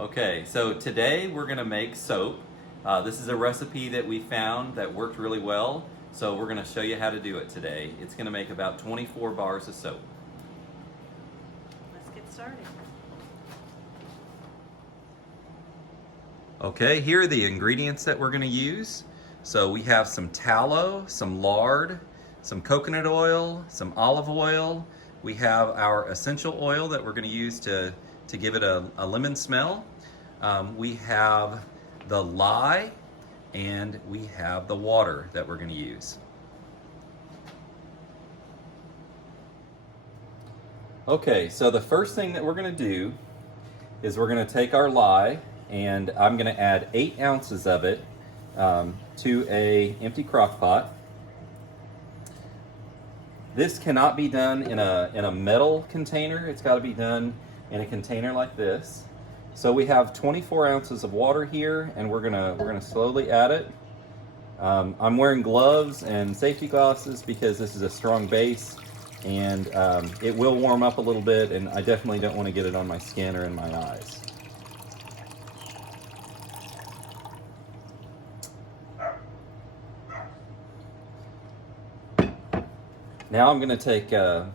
Okay, so today we're gonna make soap. This is a recipe that we found that worked really well, so we're gonna show you how to do it today. It's gonna make about 24 bars of soap. Let's get started. Okay, here are the ingredients that we're gonna use. So we have some tallow, some lard, some coconut oil, some olive oil. We have our essential oil that we're gonna use to give it a lemon smell. We have the lye, and we have the water that we're gonna use. Okay, so the first thing that we're gonna do is we're gonna take our lye, and I'm gonna add 8 ounces of it to a empty crock pot. This cannot be done in a metal container. It's got to be done in a container like this. So we have 24 ounces of water here, and we're gonna slowly add it. I'm wearing gloves and safety glasses because this is a strong base, and it will warm up a little bit, and I definitely don't want to get it on my skin or in my eyes. Now I'm going to take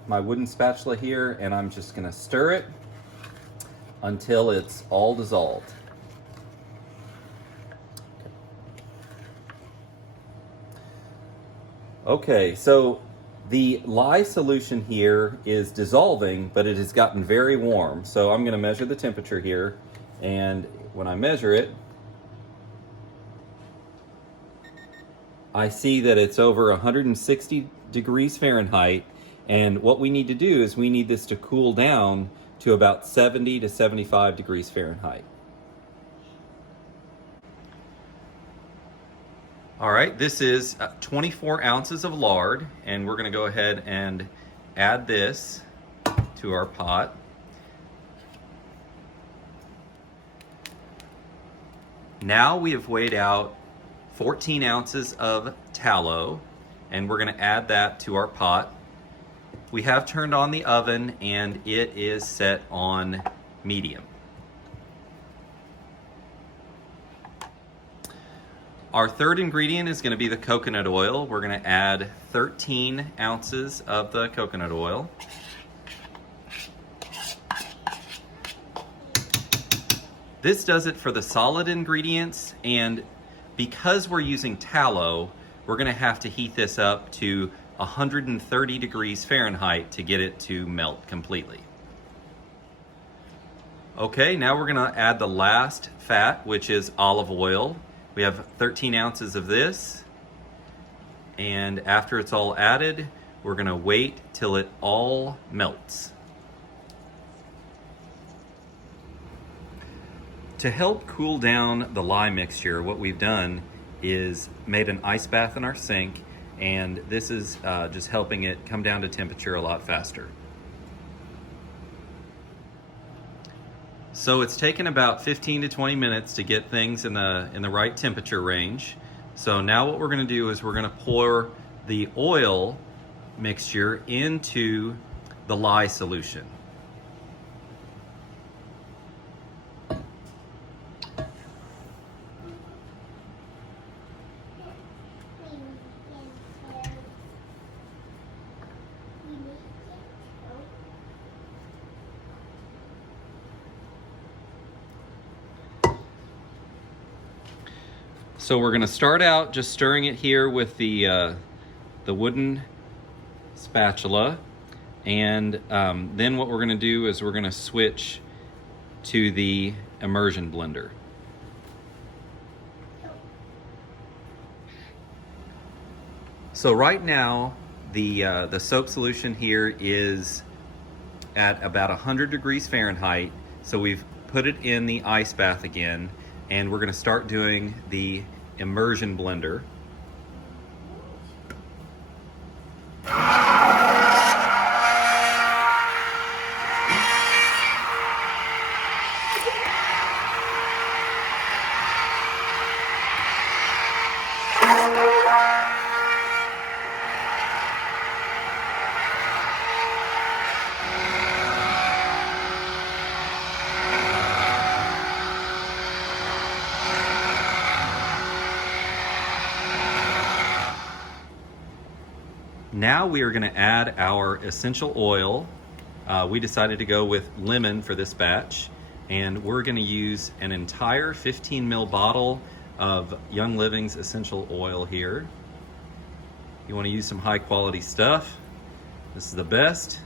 my wooden spatula here, and I'm just going to stir it until it's all dissolved. Okay, so the lye solution here is dissolving, but it has gotten very warm. So I'm going to measure the temperature here, and when I measure it, I see that it's over 160 degrees Fahrenheit, and what we need to do is we need this to cool down to about 70 to 75 degrees Fahrenheit. All right, this is 24 ounces of lard, and we're going to go ahead and add this to our pot. Now we have weighed out 14 ounces of tallow, and we're going to add that to our pot. We have turned on the oven, and it is set on medium. Our third ingredient is going to be the coconut oil. We're going to add 13 ounces of the coconut oil. This does it for the solid ingredients, and because we're using tallow, we're going to have to heat this up to 130 degrees Fahrenheit to get it to melt completely. Okay, now we're going to add the last fat, which is olive oil. We have 13 ounces of this, and after it's all added, we're going to wait till it all melts. To help cool down the lye mixture, what we've done is made an ice bath in our sink, and this is just helping it come down to temperature a lot faster. So it's taken about 15 to 20 minutes to get things in the right temperature range. So now what we're going to do is we're going to pour the oil mixture into the lye solution. So we're going to start out just stirring it here with the wooden spatula, and then what we're going to do is we're going to switch to the immersion blender. So right now the soap solution here is at about 100 degrees Fahrenheit. So we've put it in the ice bath again, and we're going to start doing the immersion blender. Now we are going to add our essential oil. We decided to go with lemon for this batch, and we're going to use an entire 15 ml bottle of Young Living's essential oil here. You want to use some high quality stuff. This is the best.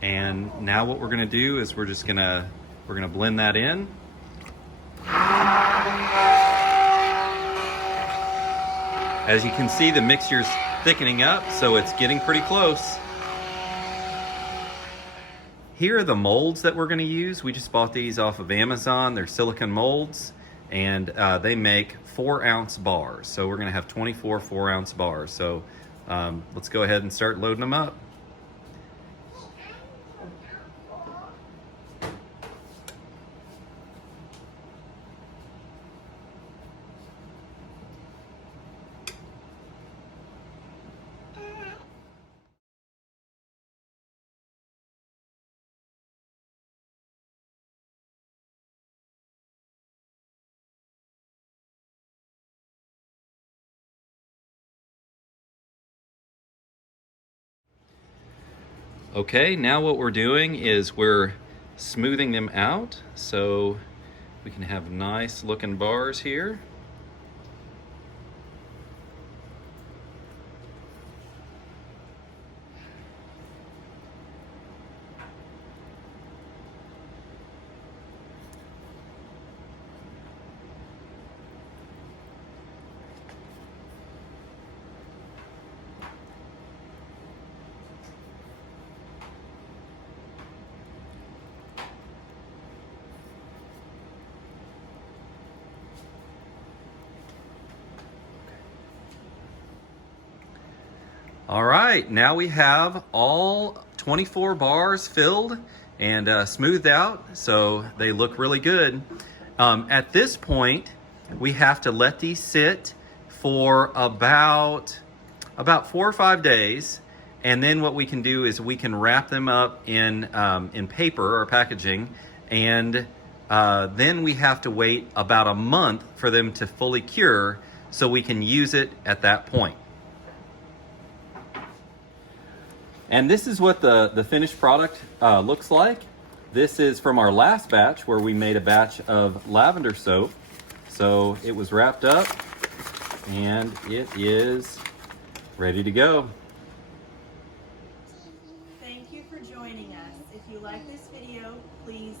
And now what we're going to do is we're going to blend that in. As you can see, the mixture's thickening up, so it's getting pretty close. Here are the molds that we're going to use. We just bought these off of Amazon. They're silicone molds, and they make 4-ounce bars. So we're going to have 24 4-ounce bars. So let's go ahead and start loading them up. Okay, now what we're doing is we're smoothing them out so we can have nice looking bars here. All right, now we have all 24 bars filled and smoothed out, so they look really good. At this point, we have to let these sit for about 4 or 5 days, and then what we can do is we can wrap them up in paper or packaging, and then we have to wait about a month for them to fully cure so we can use it at that point. And this is what the finished product looks like. This is from our last batch where we made a batch of lavender soap. So it was wrapped up and it is ready to go. Thank you for joining us. If you like this video, please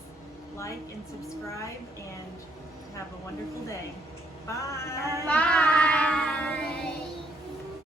like and subscribe and have a wonderful day. Bye.